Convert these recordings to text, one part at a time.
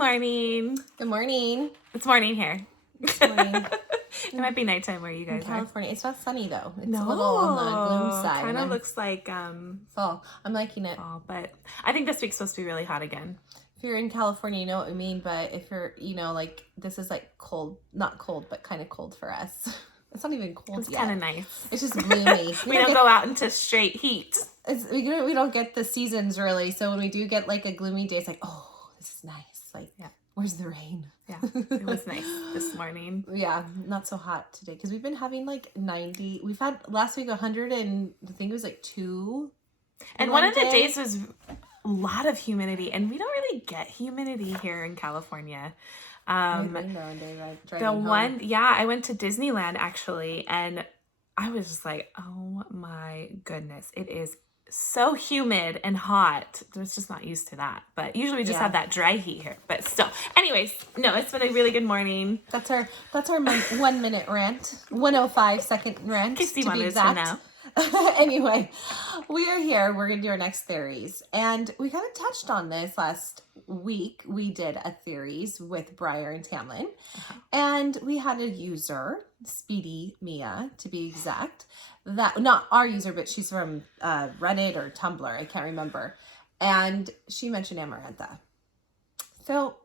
morning. Good morning. It's morning here. It's morning. It might be nighttime where you guys In California. It's not sunny though. It's No, a little on the gloom side. Kind of looks like fall. I'm liking it. fall, but I think this week's supposed to be really hot again. If you're in California, you know what I mean. But if you're, like this is like cold, not cold, but kind of cold for us. It's not even cold It's yet. kind of nice. It's just gloomy. We don't go out into straight heat. We don't get the seasons really. So when we do get like a gloomy day, it's like, oh, this is nice. Like, yeah. Where's the rain? Yeah, it was nice this morning. Yeah, not so hot today because we've been having like 90. We've had last week 100 and I think it was like 2. And one of the days was a lot of humidity, and we don't really get humidity here in California. I went to Disneyland actually, and I was just like, oh my goodness, it is so humid and hot. I was just not used to that. But usually we just have that dry heat here. But still, anyways, no, it's been a really good morning. That's our 1 minute rant, 105-second rant. To be exact. Now. Anyway, we are here. We're gonna do our next theories, and we kind of touched on this last week. We did a theories with Briar and Tamlin, and we had a user, Speedy Mia, to be exact. That not our user, but she's from Reddit or Tumblr. I can't remember, and she mentioned Amarantha. So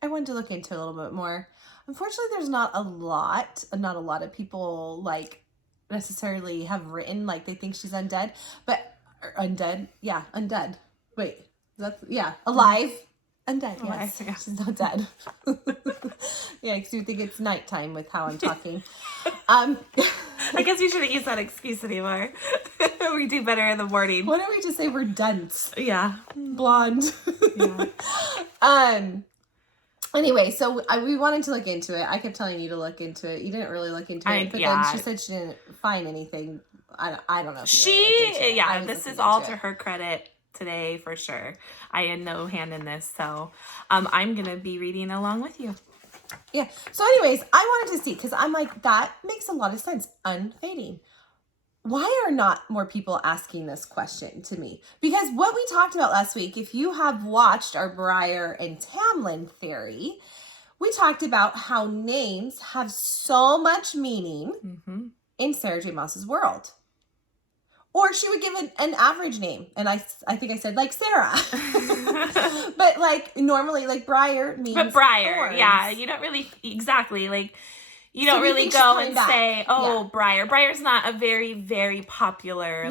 I wanted to look into it a little bit more. Unfortunately, there's not a lot of people like necessarily have written like they think she's undead, but undead. Wait, alive. Undead, yes. Yeah. She's not dead. Yeah, because you think it's nighttime with how I'm talking. I guess we shouldn't use that excuse anymore. We do better in the morning. Why don't we just say we're dense? Yeah. Blonde. Yeah. Anyway, so we wanted to look into it. I kept telling you to look into it. You didn't really look into it, but then she said she didn't find anything. I don't know. If you this is all to her credit today for sure. I had no hand in this, so I'm gonna be reading along with you. Yeah. So, anyways, I wanted to see because I'm like that makes a lot of sense. Unfading. Why are not more people asking this question to me? Because what we talked about last week, if you have watched our Briar and Tamlin theory, we talked about how names have so much meaning in Sarah J. Maas's world. Or she would give an average name. And I think I said, like, Sarah. But, like, normally, like, Briar means thorns. Yeah. You don't really, exactly, like... You don't really go and say, Briar. Briar's not a very, very popular,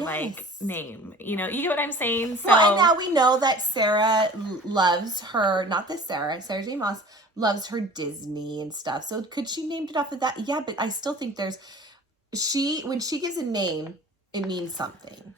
name. You know what I'm saying? So, well, and now we know that Sarah loves her, Sarah J. Maas loves her Disney and stuff. So could she named it off of that? Yeah, but I still think when she gives a name, it means something.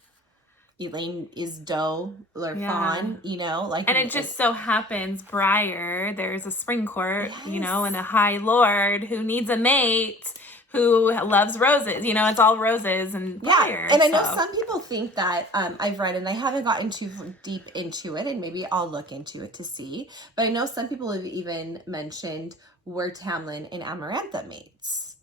Elaine is doe or fawn, and it just so happens Briar, there's a spring court, and a high lord who needs a mate who loves roses. It's all roses and Briar. And I know some people think that I've read, and I haven't gotten too deep into it, and maybe I'll look into it to see. But I know some people have even mentioned were Tamlin and Amarantha mates.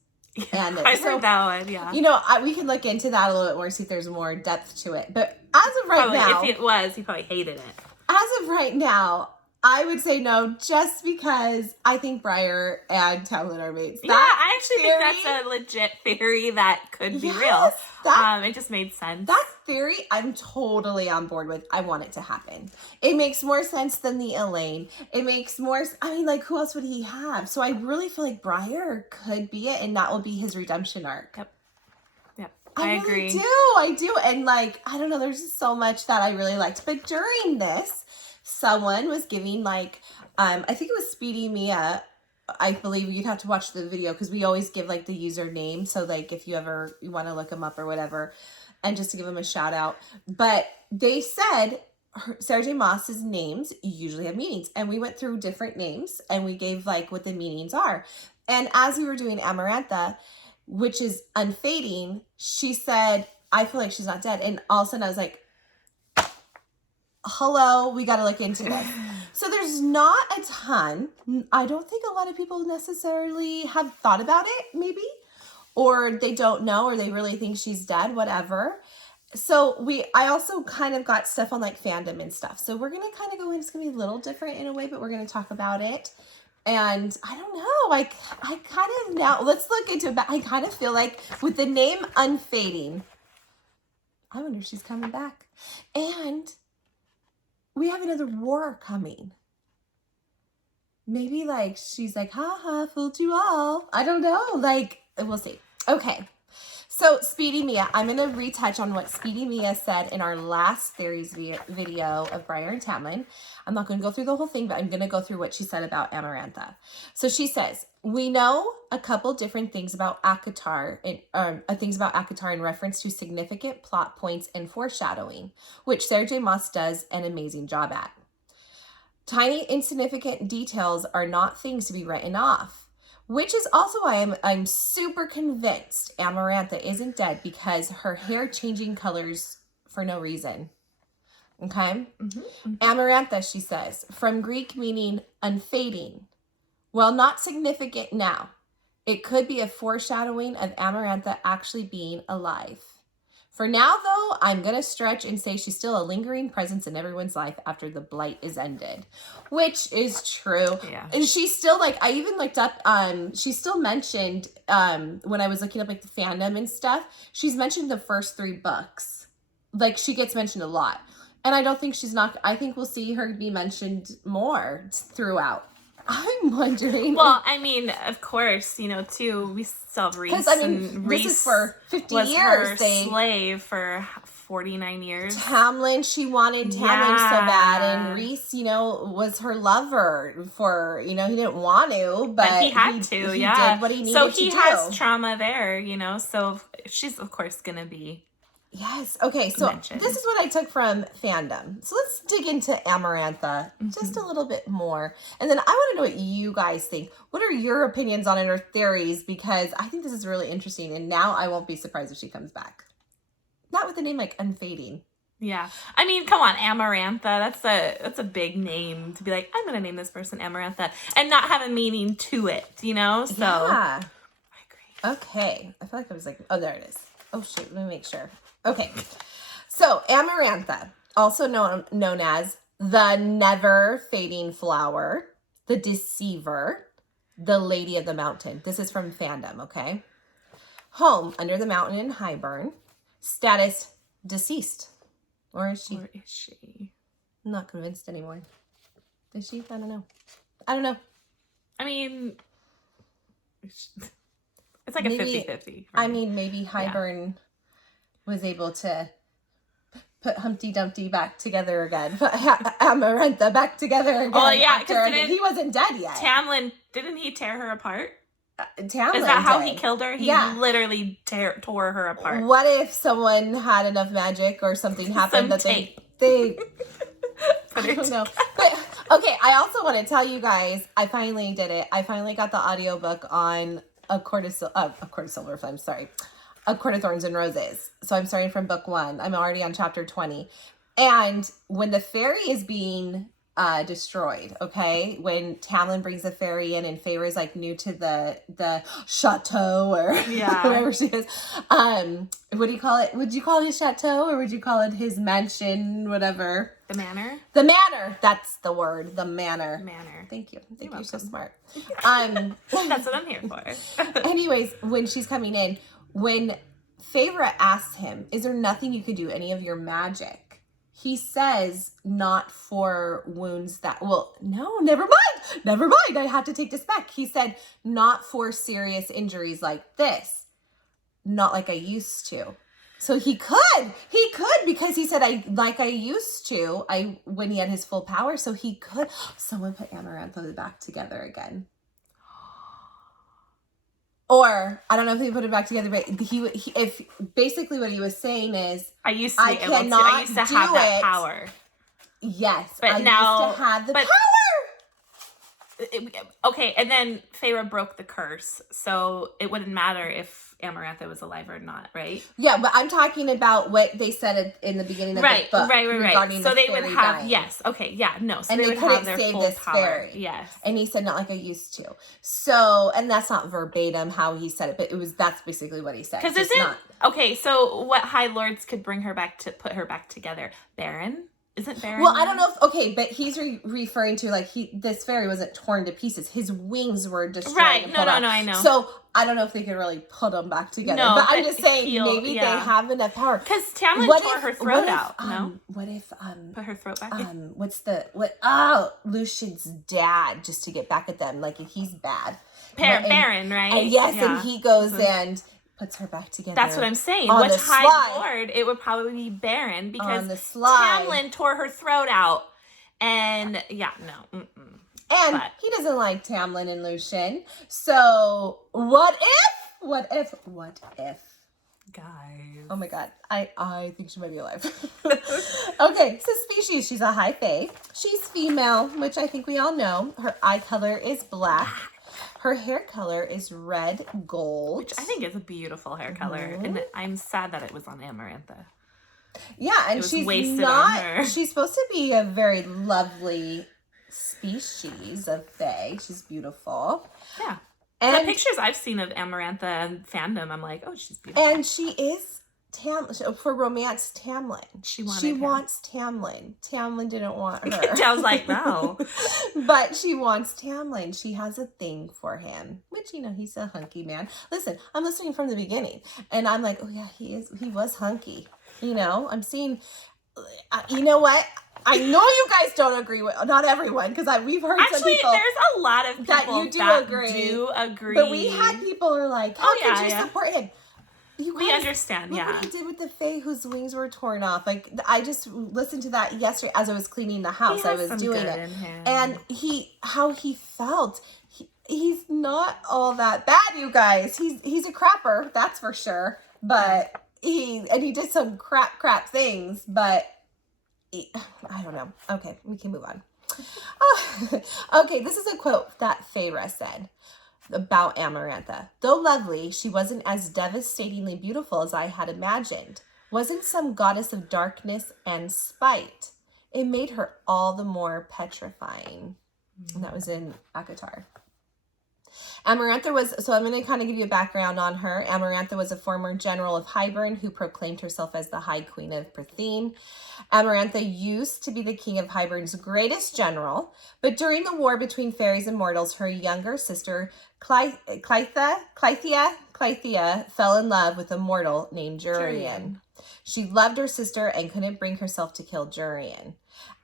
And I heard that one, yeah. We can look into that a little bit more, see if there's more depth to it. But as of right now... If it was, he probably hated it. As of right now, I would say no, just because I think Briar and Tamlin are mates. I actually think that's a legit theory that could be real. It just made sense. That theory, I'm totally on board with. I want it to happen. It makes more sense than the Elaine. It makes more... who else would he have? So I really feel like Briar could be it, and that will be his redemption arc. Yep. I agree. I do. And I don't know, there's just so much that I really liked. But during this, someone was giving I think it was Speedy Mia. I believe you'd have to watch the video because we always give the username. So if you want to look them up or whatever, and just to give them a shout out. But they said Sarah J. Maas's names usually have meanings. And we went through different names and we gave what the meanings are. And as we were doing Amarantha, which is unfading, she said, I feel like she's not dead. And all of a sudden I was like, hello, we got to look into this. So there's not a ton. I don't think a lot of people necessarily have thought about it, maybe, or they don't know, or they really think she's dead, whatever. So I also kind of got stuff on like fandom and stuff. So we're going to kind of go in. It's going to be a little different in a way, but we're going to talk about it. And I don't know, I kind of now, let's look into it. But I kind of feel like with the name Unfading, I wonder if she's coming back. And we have another war coming. Maybe like she's like, ha, fooled you all. I don't know. Like, we'll see. Okay. So Speedy Mia, I'm going to retouch on what Speedy Mia said in our last theories video of Briar and Tamlin. I'm not going to go through the whole thing, but I'm going to go through what she said about Amarantha. So she says, we know a couple different things about ACOTAR, in reference to significant plot points and foreshadowing, which Sarah J. Maas does an amazing job at. Tiny, insignificant details are not things to be written off. Which is also why I'm super convinced Amarantha isn't dead, because her hair changing colors for no reason. Okay? Amarantha, she says, from Greek meaning unfading. While not significant now, it could be a foreshadowing of Amarantha actually being alive. For now, though, I'm going to stretch and say she's still a lingering presence in everyone's life after the blight is ended, which is true. Yeah. And she's still like, I even looked up, she still mentioned, when I was looking up like the fandom and stuff, she's mentioned the first 3 books. Like she gets mentioned a lot. And I don't think I think we'll see her be mentioned more throughout. I'm wondering. Well, I mean, of course, too, we still have Reese. Because, I mean, Reese this is for 50 was years. Her slave for 49 years. Tamlin, she wanted Tamlin so bad. And Reese, was her lover for, he didn't want to, but he had to, he yeah. did what he needed so to he do. has trauma there, so she's, of course, going to be. Yes. Okay. So mentioned. This is what I took from fandom. So let's dig into Amarantha just a little bit more. And then I want to know what you guys think. What are your opinions on it or theories? Because I think this is really interesting. And now I won't be surprised if she comes back. Not with the name like Unfading. Yeah. I mean, come on, Amarantha. That's a big name to be like, I'm going to name this person Amarantha and not have a meaning to it, So Yeah. I agree. Okay. I feel like I was like, oh, there it is. Oh, shoot. Let me make sure. Okay, so Amarantha, also known as the never fading flower, the deceiver, the lady of the mountain. This is from fandom, okay? Home under the mountain in Highburn. Status deceased. Or is she? I'm not convinced anymore. Is she? I don't know. I mean, it's like maybe, a 50-50. I mean, maybe Highburn was able to put Humpty Dumpty back together again. Put Amarantha back together again. Oh, yeah, because he wasn't dead yet. Tamlin, didn't he tear her apart? Tamlin Is that how he killed her? He literally tore her apart. What if someone had enough magic or something happened that they I don't know. But okay, I also want to tell you guys, I finally did it. I finally got the audiobook on A Court of Silver Flame, sorry. A Court of Thorns and Roses. So I'm starting from book 1. I'm already on chapter 20. And when the fairy is being destroyed, okay, when Tamlin brings the fairy in and Feyre is like new to the chateau or wherever she is, what do you call it? Would you call it his chateau or would you call it his mansion, whatever? The manor? The manor. That's the word. The manor. Manor. Thank you. You're so smart. That's what I'm here for. Anyways, when she's coming in, when Feyre asks him, is there nothing you could do, any of your magic? He says, not for wounds that, no, never mind. I have to take this back. He said, not for serious injuries like this. Not like I used to. So he could because he said, I used to, when he had his full power. So he could, someone put Amarantha back together again. Or, I don't know if they put it back together, but if basically what he was saying is, I used to have that power. Yes, but now, used to have the power. okay, and then Feyre broke the curse, so it wouldn't matter if Amarantha was alive or not, right? Yeah, but I'm talking about what they said in the beginning of the book regarding so the they fairy would have dying. Yes, okay, yeah, no, so and they would couldn't have their save full this power. fairy. Yes, and he said not like I used to. So, and that's not verbatim how he said it, but that's basically what he said. Because it's not okay. So what High Lords could bring her back to put her back together? Baron. Isn't Baron? Well, I don't know if, okay, but he's referring to like this fairy wasn't torn to pieces. His wings were destroyed. Right. No, I know. So I don't know if they could really put them back together. No, but I'm just saying maybe they have enough power. Because Tamlin tore her throat out. No. What if put her throat back? Lucian's dad, just to get back at them, like he's bad. Baron, right? And yes, and he goes and puts her back together. That's what I'm saying. Which High Lord? It would probably be Baron because Tamlin tore her throat out. And yeah, no. Mm-mm. And he doesn't like Tamlin and Lucian. So what if? Guys. Oh my god. I think she might be alive. Okay, so species. She's a high fae. She's female, which I think we all know. Her eye color is black. Her hair color is red gold. Which I think is a beautiful hair color. And I'm sad that it was on Amarantha. Yeah, and she's wasted on her. She's supposed to be a very lovely species of fae. She's beautiful. Yeah. And the pictures I've seen of Amarantha and fandom, I'm like, oh, she's beautiful. And she is for romance, Tamlin. She wants Tamlin. Tamlin didn't want her. I was like, no. But she wants Tamlin. She has a thing for him, which, he's a hunky man. Listen, I'm listening from the beginning, and I'm like, oh yeah, he was hunky. I'm seeing, you know what? I know you guys don't agree with, not everyone, because we've heard some people. Actually, there's a lot of people that do agree. But we had people who are like, how could you support him? We understand, look what he did with the fae whose wings were torn off. Like, I just listened to that yesterday as I was cleaning the house. I was doing it. And how he felt. He's not all that bad, you guys. He's a crapper, that's for sure. But he did some crap things, but I don't know. Okay, we can move on. Okay, this is a quote that Feyre said about Amarantha. Though lovely, she wasn't as devastatingly beautiful as I had imagined. Wasn't some goddess of darkness and spite. It made her all the more petrifying. And that was in ACOTAR. Amarantha was, so I'm going to kind of give you a background on her. Amarantha was a former general of Hybern who proclaimed herself as the High Queen of Prythene. Amarantha used to be the king of Hybern's greatest general, but during the war between fairies and mortals, her younger sister, Clythea, fell in love with a mortal named Jurian. She loved her sister and couldn't bring herself to kill Jurian.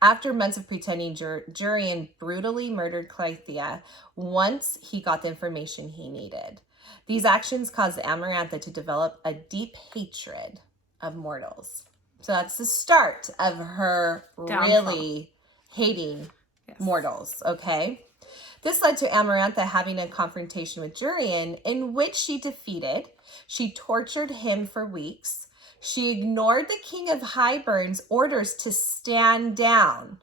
After months of pretending, Jurian brutally murdered Clythea once he got the information he needed. These actions caused Amarantha to develop a deep hatred of mortals. So that's the start of her really hating mortals, okay? This led to Amarantha having a confrontation with Jurian in which she defeated. She tortured him for weeks. She ignored the king of Hybern's orders to stand down,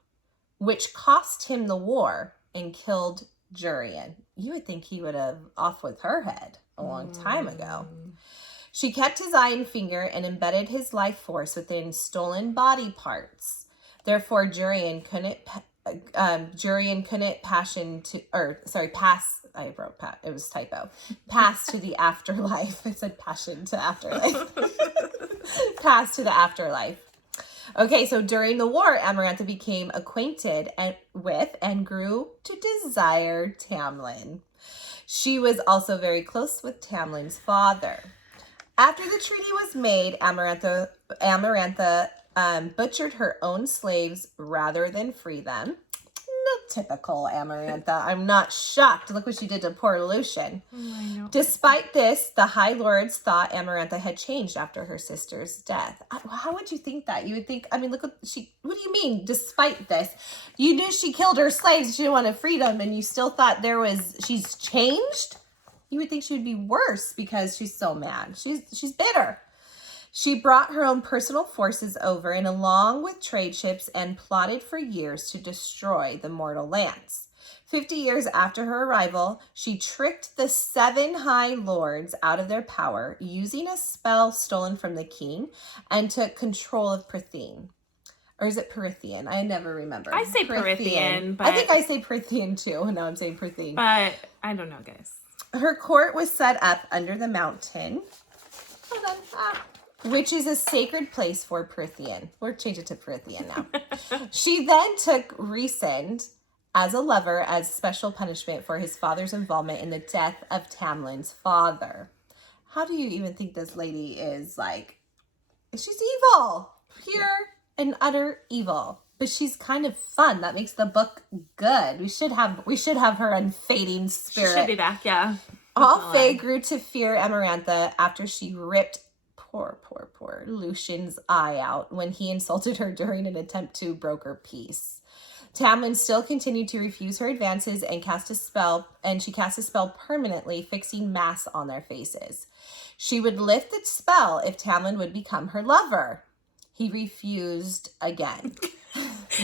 which cost him the war and killed Jurian. You would think he would have off with her head a long time ago. She kept his eye and finger and embedded his life force within stolen body parts. Therefore, Jurian couldn't pass. I wrote it was typo. Pass to the afterlife. I said passion to afterlife. Pass to the afterlife. Okay, so during the war, Amarantha became acquainted with and grew to desire Tamlin. She was also very close with Tamlin's father. After the treaty was made, Amarantha butchered her own slaves rather than free them. Typical Amarantha. I'm not shocked. Look what she did to poor Lucian. I know. Despite this, the High Lords thought Amarantha had changed after her sister's death. How would you think that? You would think, look what do you mean, despite this? You knew she killed her slaves, she didn't want to free them, and you still thought she's changed? You would think she would be worse because she's so mad. She's bitter. She brought her own personal forces over and along with trade ships and plotted for years to destroy the mortal lands. 50 years after her arrival, she tricked the 7 high lords out of their power using a spell stolen from the king and took control of Prythian. Or is it Prythian? I never remember. I say Prythian, but... I think I say Prythian too. No, I'm saying Prythian. But I don't know, guys. Her court was set up under the mountain. Hold on. Which is a sacred place for Prythian. We'll change it to Prythian now. She then took Rhysand as a lover as special punishment for his father's involvement in the death of Tamlin's father. How do you even think this lady is like... She's evil. Pure and utter evil. But she's kind of fun. That makes the book good. We should have her unfading spirit. She should be back, yeah. All Fae grew to fear Amarantha after she ripped poor Lucian's eye out when he insulted her during an attempt to broker peace. Tamlin still continued to refuse her advances and she cast a spell permanently, fixing masks on their faces. She would lift the spell if Tamlin would become her lover. He refused again.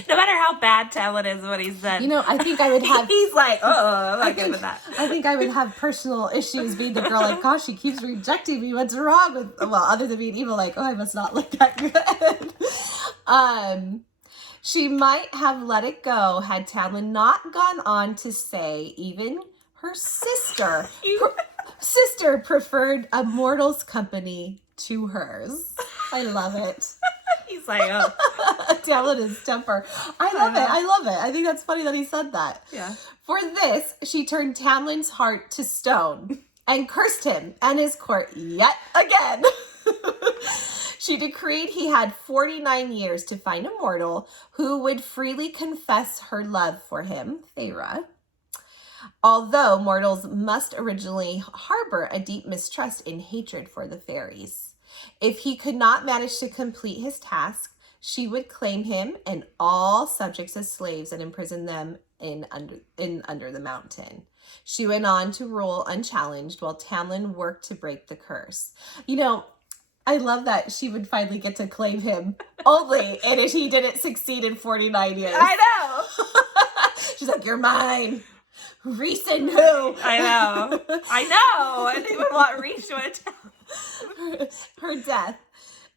No matter how bad Tamlin is what he's done. You know, I think I would have... He's like, I'm not good with that. I think I would have personal issues being the girl like, gosh, she keeps rejecting me. What's wrong with... Well, other than being evil, like, I must not look that good. She might have let it go had Tamlin not gone on to say even her sister... sister preferred a mortal's company to hers. I love it. He's like, oh. Tamlin is temper. I love it. I think that's funny that he said that. Yeah. For this, she turned Tamlin's heart to stone and cursed him and his court yet again. She decreed he had 49 years to find a mortal who would freely confess her love for him, Feyre. Although mortals must originally harbor a deep mistrust and hatred for the fairies. If he could not manage to complete his task, she would claim him and all subjects as slaves and imprison them in under the mountain. She went on to rule unchallenged while Tamlin worked to break the curse. You know, I love that she would finally get to claim him only, and if he didn't succeed in 49 years. I know. She's like, you're mine. Rhysand who? I know. And they would want Rhys to attack. Her death.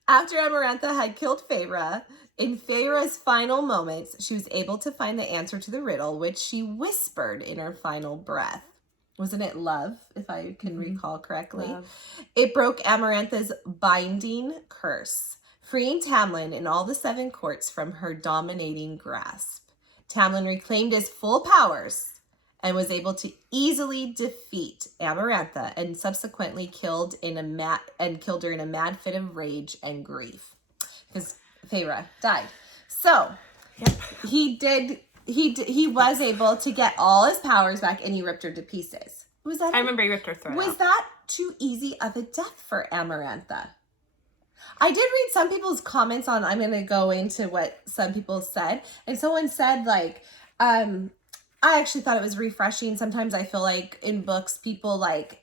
After Amarantha had killed Feyre, in Feyre's final moments, she was able to find the answer to the riddle, which she whispered in her final breath. Wasn't it love, if I can recall correctly? Love. It broke Amarantha's binding curse, freeing Tamlin and all the 7 courts from her dominating grasp. Tamlin reclaimed his full powers and was able to easily defeat Amarantha and subsequently killed her in a mad fit of rage and grief. Because Feyre died. So, yep. He was able to get all his powers back and he ripped her to pieces. I remember he ripped her throat out. Was that too easy of a death for Amarantha? I did read some people's comments on, I'm going to go into what some people said. And someone said, like, I actually thought it was refreshing. Sometimes I feel like in books, people like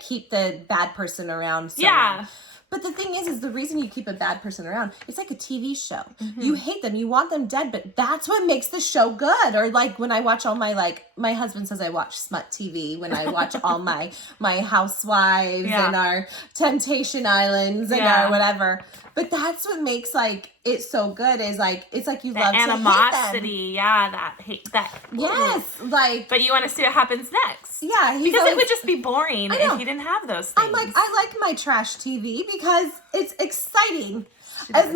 keep the bad person around. So long. But the thing is the reason you keep a bad person around, it's like a TV show. Mm-hmm. You hate them. You want them dead, but that's what makes the show good. Or like when I watch all my husband says I watch smut TV, when I watch all my housewives and our Temptation Islands and our whatever. But that's what makes like it so good is like, it's like you love to hate them. Animosity, that hate, that. Yes, like. But you want to see what happens next. Yeah. Because it would just be boring if you didn't have those things. I like my trash TV because it's exciting. As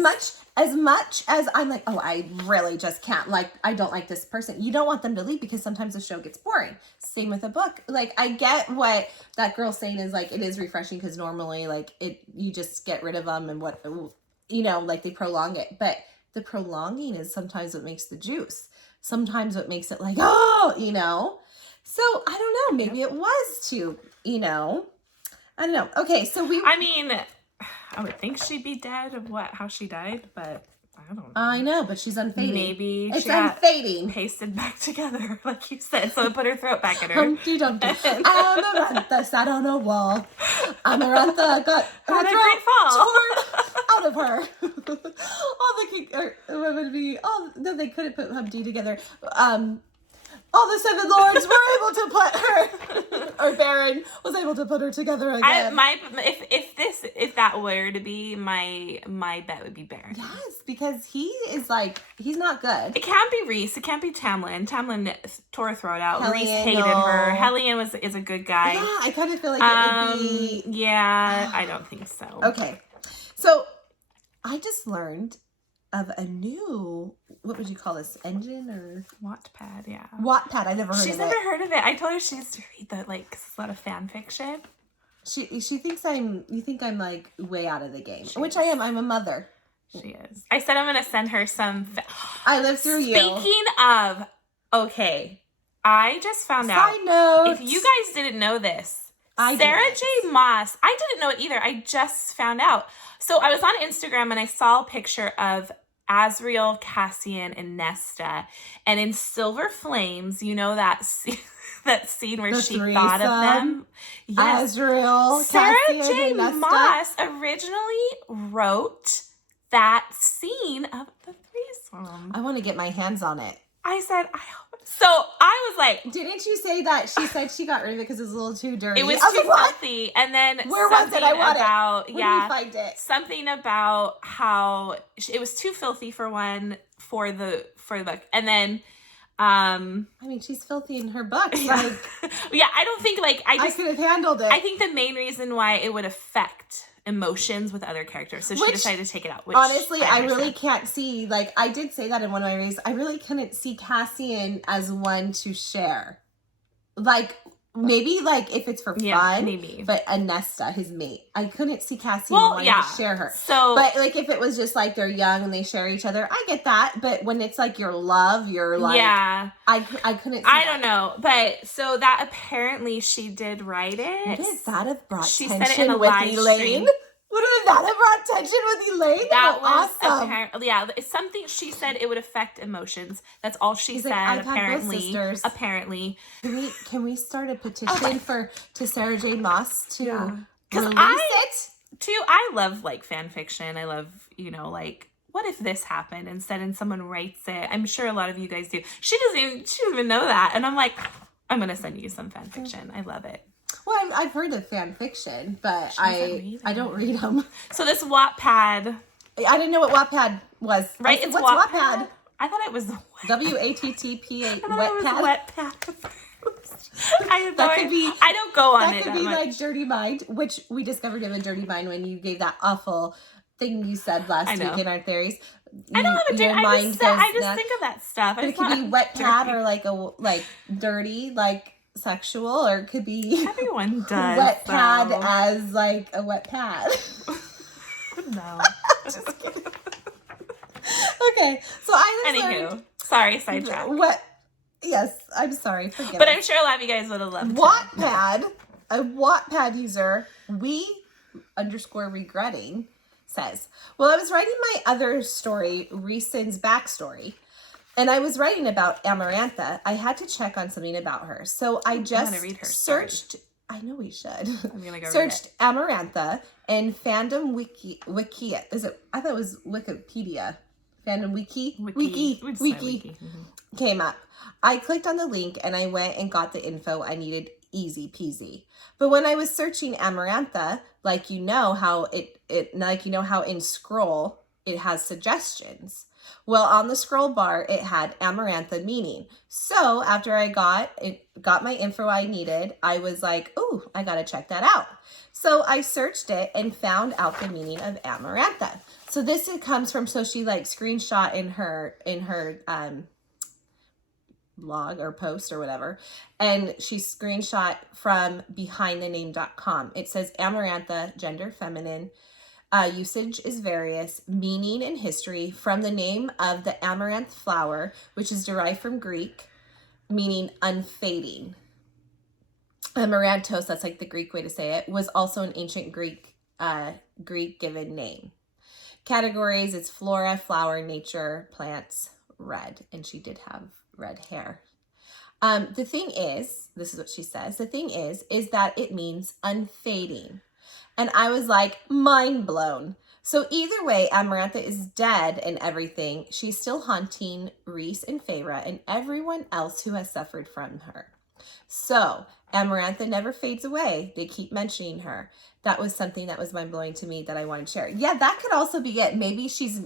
much as I'm like, oh, I really just can't, like, I don't like this person. You don't want them to leave because sometimes the show gets boring. Same with a book. Like, I get what that girl's saying is, like, it is refreshing because normally, like, you just get rid of them and what, you know, like, they prolong it. But the prolonging is sometimes what makes the juice. Sometimes what makes it like, oh, you know. So, I don't know. Maybe it was too, you know. I don't know. Okay, so I would think she'd be dead of how she died, but I don't know. I know, but she's unfading. Maybe it's she got unfading. Pasted back together, like you said, so it put her throat back in her. Humpty Dumpty. Amarantha sat on a wall. Amarantha got her throat torn out of her. They couldn't put Humpty together. all the 7 lords were able to put her, or Baron was able to put her together again. If that were to be my bet would be Baron. Yes, because he is like, he's not good. It can't be Rhys. It can't be Tamlin. Tamlin tore her throat out. Hellion, Rhys hated her. Hellion is a good guy. Yeah, I kind of feel like it would be. Yeah, I don't think so. Okay, so I just learned of a new, what would you call this, engine or Wattpad? Yeah, Wattpad. I never heard of it. She's never heard of it. I told her she needs to read the cause it's a lot of fan fiction. She thinks you think I'm like way out of the game, which I am. I'm a mother. She is. I said I'm gonna send her some. I live through you. Speaking of, okay, I just found out. Side note. If you guys didn't know this, Sarah J. Maas. I didn't know it either. I just found out. So I was on Instagram and I saw a picture of Azriel, Cassian, and Nesta, and in Silver Flames, you know that scene where she thought of them. Yes, Azriel, Sarah Cassian, J. and Nesta. Maas originally wrote that scene of the threesome. I want to get my hands on it. I said, I hope. So I was like, didn't you say that she said she got rid of it because it was a little too dirty? It was too filthy. And then where was it? I want about, it. Where did you find it? Something about how it was too filthy for the book. And then, I mean, she's filthy in her books. Like, yeah, I don't think I could have handled it. I think the main reason why it would affect emotions with other characters, so she decided to take it out. Which honestly, I really can't see. Like, I did say that in one of my reviews. I really couldn't see Cassian as one to share. Like, maybe like if it's for fun, maybe. But Nesta, his mate, I couldn't see Cassian wanting to share her. So, but like if it was just like they're young and they share each other, I get that. But when it's like your love, you're like, yeah, I couldn't. See I don't know, but so that apparently she did write it. Would that have brought tension said it in a with live Elaine? stream. Would that have brought tension with Elaine? That was awesome. Apparently, yeah, it's something she said it would affect emotions. That's all she said. Like, apparently, can we start a petition to Sarah J. Maas to release it? Too, I love like fan fiction. I love like, what if this happened instead and someone writes it? I'm sure a lot of you guys do. She doesn't even know that, and I'm like, I'm gonna send you some fan fiction. I love it. Well, I've heard of fan fiction, but I don't read them. So this Wattpad. I didn't know what Wattpad was. Right? It's Wattpad. I thought it was WATTPA. Wattpad. I don't go on it. That could be like Dirty Mind, which we discovered you have a dirty mind when you gave that awful thing you said last week in our theories. I don't have a dirty mind. I just think of that stuff. But it could be wet pad or like dirty, like sexual, or it could be everyone does wet pad as like a wet pad. No. Just kidding. Okay, so I just learned, sorry, sidetrack. Yes, I'm sorry. Forgive But me. I'm sure a lot of you guys would have loved Wattpad. A Wattpad user, _regretting, says, well, I was writing my other story, Rhys's backstory, and I was writing about Amarantha. I had to check on something about her. So I just searched. I know we should. I'm gonna go searched Amarantha and fandom wiki. Is it? I thought it was Wikipedia. Fandom wiki came up. I clicked on the link and I went and got the info I needed, easy peasy. But when I was searching Amarantha, like how in scroll it has suggestions. Well, on the scroll bar it had Amarantha meaning. So after I got my info I needed, I was like, "Ooh, I gotta check that out." So I searched it and found out the meaning of Amarantha. So this comes from, so she like screenshot in her blog or post or whatever, and she screenshot from behindthename.com. It says Amarantha, gender feminine, usage is various, meaning and history from the name of the amaranth flower, which is derived from Greek, meaning unfading. Amaranthos, that's like the Greek way to say it, was also an ancient Greek given name. Categories, it's flora, flower, nature, plants, red, and she did have red hair. The thing is, this is what she says, the thing is that it means unfading. And I was like, mind blown, So either way, Amarantha is dead and everything. She's still haunting Rhys and Feyre and everyone else who has suffered from her. So Amarantha never fades away. They keep mentioning her. That was something that was mind-blowing to me that I wanted to share. Yeah, that could also be it. Maybe she's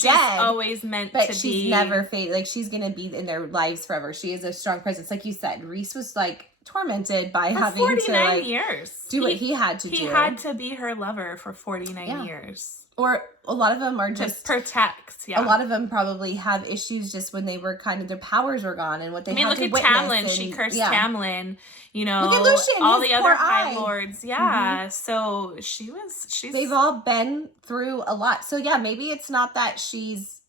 dead, always meant but to she's be. never faded. Like, she's going to be in their lives forever. She is a strong presence. Like you said, Rhys was like tormented by having 49 years. Do what he had to do. He had to be her lover for 49 years. Or a lot of them are just to protect. Yeah. A lot of them probably have issues just when they were kind of, their powers were gone and what they had to witness. Look at Tamlin. She cursed Tamlin. You know, look at Lucien, all the other High Lords. Yeah. So she's. They've all been through a lot. So yeah, maybe it's not that she's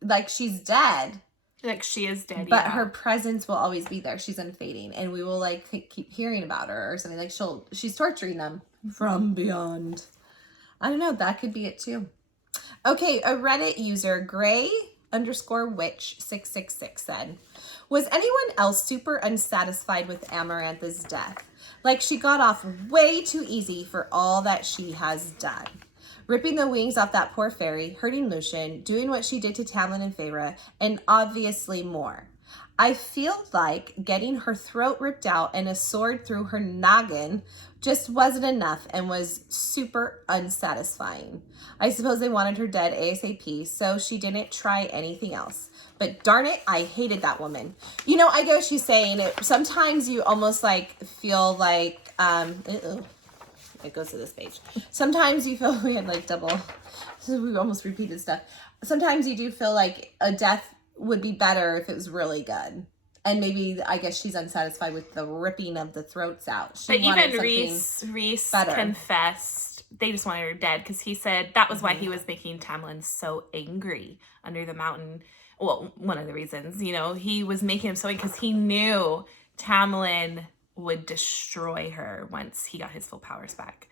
dead. Like, she is dead, but her presence will always be there. She's unfading, and we will like keep hearing about her or something. Like, she's torturing them from beyond. I don't know. That could be it too. Okay, a Reddit user, Gray_witch666 said, was anyone else super unsatisfied with Amarantha's death? Like, she got off way too easy for all that she has done. Ripping the wings off that poor fairy, hurting Lucien, doing what she did to Tamlin and Feyre, and obviously more. I feel like getting her throat ripped out and a sword through her noggin just wasn't enough and was super unsatisfying. I suppose they wanted her dead ASAP, so she didn't try anything else. But darn it, I hated that woman. You know, I get what she's saying. Sometimes you almost like feel like, it goes to this page. Sometimes you feel, we had like double, we almost repeated stuff. Sometimes you do feel like a death would be better if it was really good. And maybe, I guess she's unsatisfied with the ripping of the throats out. But even Rhys confessed they just wanted her dead, because he said that was why he was making Tamlin so angry under the mountain. Well, one of the reasons, you know, he was making him so angry because he knew Tamlin would destroy her once he got his full powers back.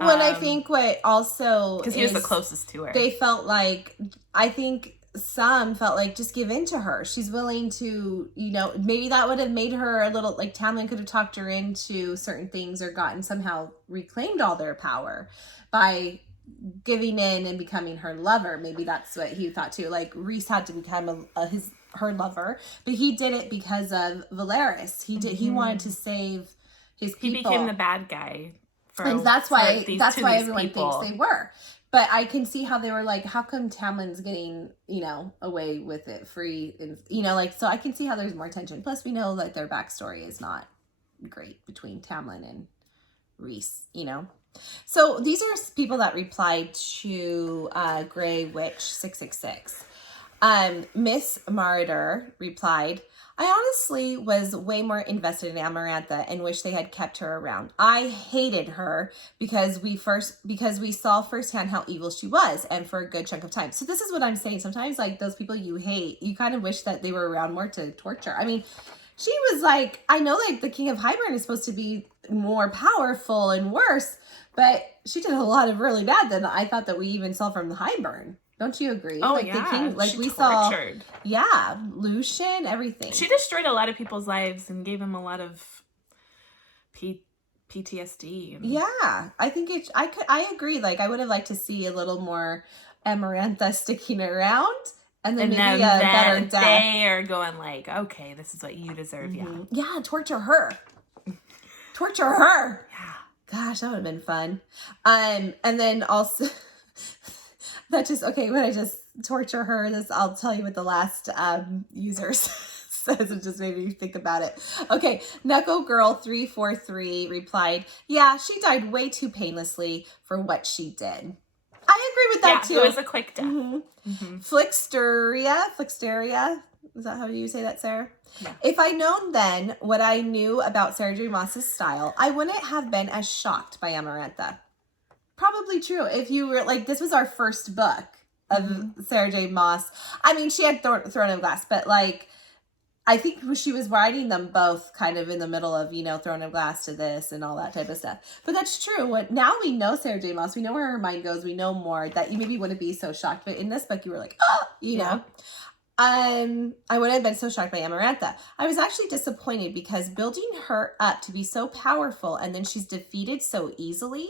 Well, and I think what also, because he was the closest to her, they felt like, I think some felt like, just give in to her. She's willing to, you know, maybe that would have made her a little, like, Tamlin could have talked her into certain things or gotten somehow reclaimed all their power by giving in and becoming her lover. Maybe that's what he thought too. Like, Rhys had to become her lover, but he did it because of Valeris. He wanted to save his people. He became the bad guy. And that's why everyone thinks they were. But I can see how they were like, how come Tamlin's getting, you know, away with it free? And, you know, like, so I can see how there's more tension. Plus, we know that their backstory is not great between Tamlin and Rhys, you know. So these are people that replied to Gray Witch 666. Miss Maraudor replied, I honestly was way more invested in Amarantha and wish they had kept her around. I hated her because we saw firsthand how evil she was, and for a good chunk of time. So this is what I'm saying. Sometimes, like, those people you hate, you kind of wish that they were around more to torture. I mean, she was like, I know, like, the King of Hybern is supposed to be more powerful and worse, but she did a lot of really bad that I thought that we even saw from the High-Burn. Don't you agree? Oh, like, yeah. The king, like, she we tortured. saw, yeah, Lucien, everything. She destroyed a lot of people's lives and gave them a lot of PTSD. Yeah, I think I agree. Like, I would have liked to see a little more Amarantha sticking around, and then maybe a better death. They are going like, okay, this is what you deserve. Yeah, torture her. Torture her. Yeah. Gosh, that would have been fun. And then also, that just, okay, when I just torture her, I'll tell you what the last user says. It just made me think about it. Okay, Knuckle Girl 343 replied, yeah, she died way too painlessly for what she did. I agree with that too. It was a quick death. Flixteria, is that how you say that, Sarah? Yeah. If I'd known then what I knew about Sarah J. Maas's style, I wouldn't have been as shocked by Amarantha. Probably true. If you were like, this was our first book of Sarah J. Maas. I mean, she had Throne of Glass, but like, I think she was writing them both kind of in the middle of, you know, Throne of Glass to this and all that type of stuff. But that's true. Now we know Sarah J. Maas. We know where her mind goes. We know more, that you maybe wouldn't be so shocked. But in this book, you were like, oh, you know. I would have been so shocked by Amarantha. I was actually disappointed because building her up to be so powerful and then she's defeated so easily,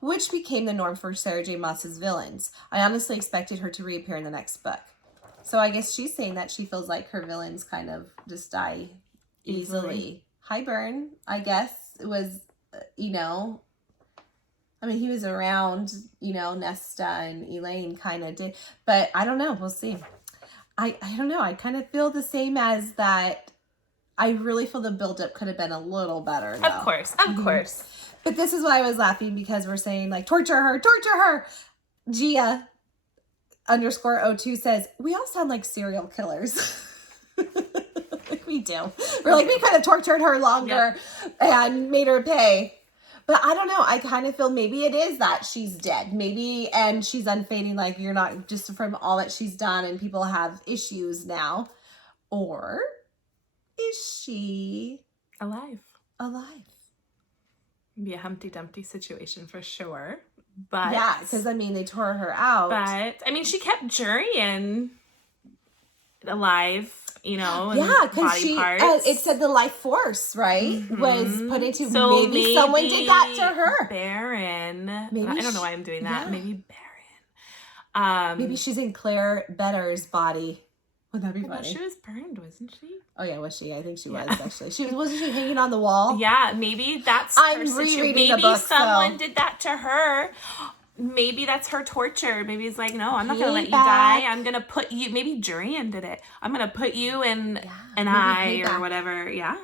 which became the norm for Sarah J. Maas's villains. I honestly expected her to reappear in the next book. So I guess she's saying that she feels like her villains kind of just die easily. Hybern, I guess, was, you know, I mean, he was around, you know, Nesta and Elaine kind of did, but I don't know. We'll see. I don't know. I kind of feel the same as that. I really feel the buildup could have been a little better, though. Of course. But this is why I was laughing, because we're saying, like, torture her. Gia _02 says, we all sound like serial killers. We do. We're like, we could have tortured her longer and made her pay. But I don't know. I kind of feel maybe it is that she's dead. Maybe, and she's unfading, like you're not, just from all that she's done and people have issues now. Or is she alive? Be a Humpty Dumpty situation for sure. But yeah, because I mean, they tore her out. But I mean, she kept Jurian alive, you know. Yeah, because she it said the life force, right, was put into. So maybe someone did that to her. Baron. Maybe I don't know why I'm doing that. Yeah. Maybe Baron. Maybe she's in Claire Better's body. Would that be funny? She was burned, wasn't she? Oh yeah, was she? I think she was actually. Wasn't she hanging on the wall? Yeah, maybe that's. I'm rereading the book. Maybe someone did that to her. Maybe that's her torture. Maybe it's like, no, I'm not gonna let you die. I'm gonna put you. Maybe Jurian did it. I'm gonna put you in an eye or whatever. Yeah.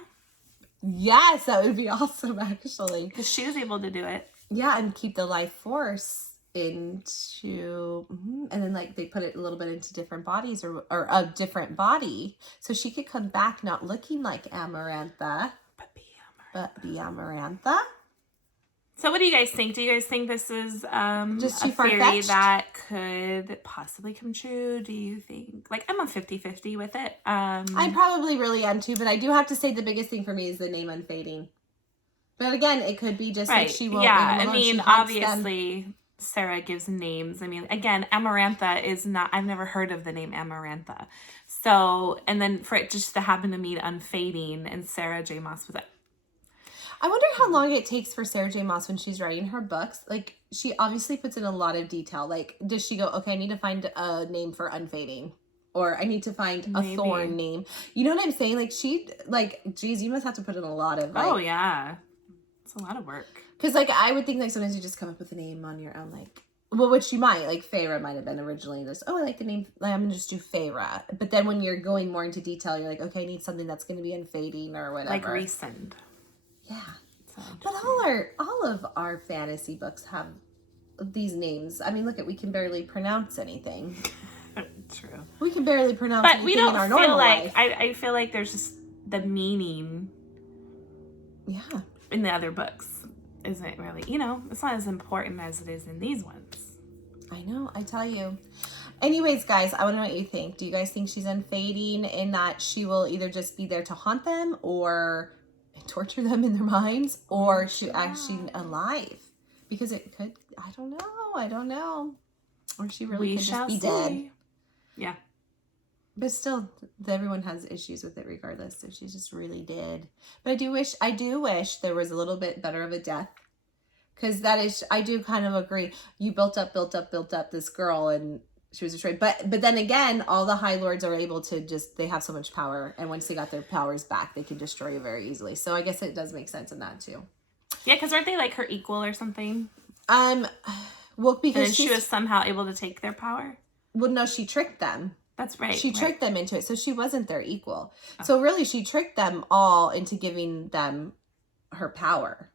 Yes, that would be awesome, actually. Because she was able to do it. Yeah, and keep the life force into, and then like they put it a little bit into different bodies or a different body, so she could come back not looking like Amarantha, but be Amarantha. So what do you guys think? Do you guys think this is just a theory that could possibly come true? Do you think? Like, I'm a 50-50 with it. I probably really am too, but I do have to say the biggest thing for me is the name unfading. But again, it could be just like she won't. Yeah, I mean, obviously Sarah gives names. I mean, again, Amarantha is not, I've never heard of the name Amarantha. So, and then for it just to happen to mean unfading, and Sarah J. Maas was like, I wonder how long it takes for Sarah J. Maas when she's writing her books. Like, she obviously puts in a lot of detail. Like, does she go, okay, I need to find a name for unfading, or I need to find a thorn name. You know what I'm saying? Like, she, like, geez, you must have to put in a lot of, like, oh yeah, it's a lot of work. Because, like, I would think, like, sometimes you just come up with a name on your own, like, well, which you might, like, Feyre might have been originally this, oh, I like the name, like, I'm going to just do Feyre. But then when you're going more into detail, you're like, okay, I need something that's going to be unfading or whatever. Like Resend. Yeah. But all of our fantasy books have these names. I mean, look we can barely pronounce anything. True. We can barely pronounce anything we don't in our feel normal like, life. I feel like there's just the meaning. Yeah. In the other books isn't really, you know, it's not as important as it is in these ones. I know, I tell you. Anyways, guys, I want to know what you think. Do you guys think she's unfading in that she will either just be there to haunt them or torture them in their minds, or she actually alive? Because it could, I don't know. Or she really could just be dead. Yeah. But still, everyone has issues with it regardless if she's just really dead. But I do wish there was a little bit better of a death. Because that is, I do kind of agree. You built up this girl and she was destroyed. But then again, all the High Lords are able to just, they have so much power. And once they got their powers back, they can destroy you very easily. So I guess it does make sense in that too. Yeah, because aren't they like her equal or something? Well, because she was somehow able to take their power? Well, no, she tricked them. That's right. She tricked them into it. So she wasn't their equal. Oh. So really, she tricked them all into giving them her power.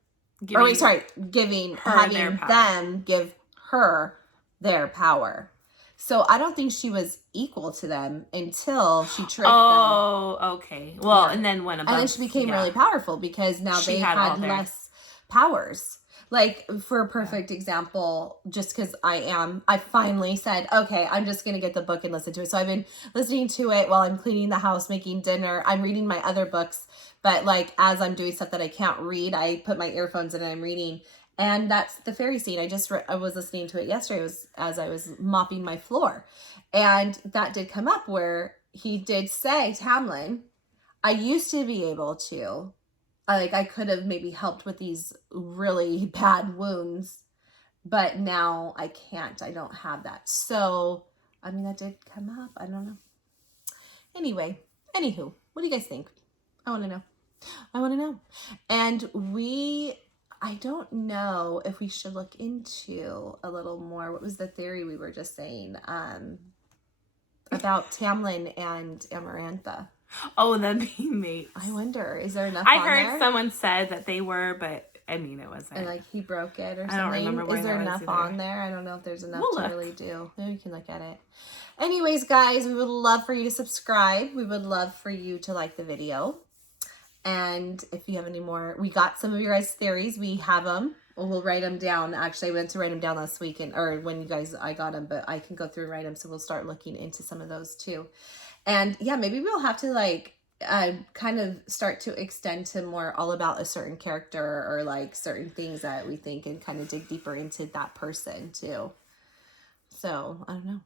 Having them give her their power. So I don't think she was equal to them until she tricked them. Oh, okay. Well, yeah. And then when above, and then she became really powerful because now they had less powers. Like, for a perfect example, just because I finally said, okay, I'm just going to get the book and listen to it. So I've been listening to it while I'm cleaning the house, making dinner. I'm reading my other books, but like, as I'm doing stuff that I can't read, I put my earphones in and I'm reading. And that's the fairy scene. I was listening to it yesterday as I was mopping my floor. And that did come up where he did say, Tamlin, I used to be able to, like, I could have maybe helped with these really bad wounds, but now I can't. I don't have that. So, I mean, that did come up. I don't know. Anyway, anywho, what do you guys think? I want to know. I want to know. And I don't know if we should look into a little more. What was the theory we were just saying about Tamlin and Amarantha? Oh, them being mates. I wonder, is there enough I on heard there? someone said that they were, but I mean, it wasn't. And like he broke it or something. I don't remember why. Is there that enough was either. on there? I don't know if there's enough We'll to look. really do. Maybe we can look at it. Anyways, guys, we would love for you to subscribe. We would love for you to like the video. And if you have any more, we got some of your guys' theories. We have them. We'll write them down. Actually, I went to write them down last week, or when I got them, but I can go through and write them. So we'll start looking into some of those too. And yeah, maybe we'll have to like kind of start to extend to more all about a certain character or like certain things that we think, and kind of dig deeper into that person too. So I don't know.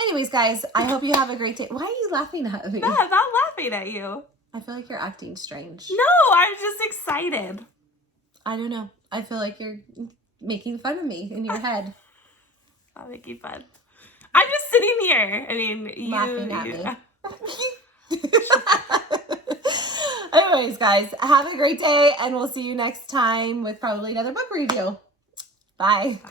Anyways, guys, I hope you have a great day. Why are you laughing at me? No, I'm not laughing at you. I feel like you're acting strange. No, I'm just excited. I don't know. I feel like you're making fun of me in your head. I'll make you fun. I'm just sitting here. I mean, laughing at me. Anyways, guys, have a great day, and we'll see you next time with probably another book review. Bye. Bye.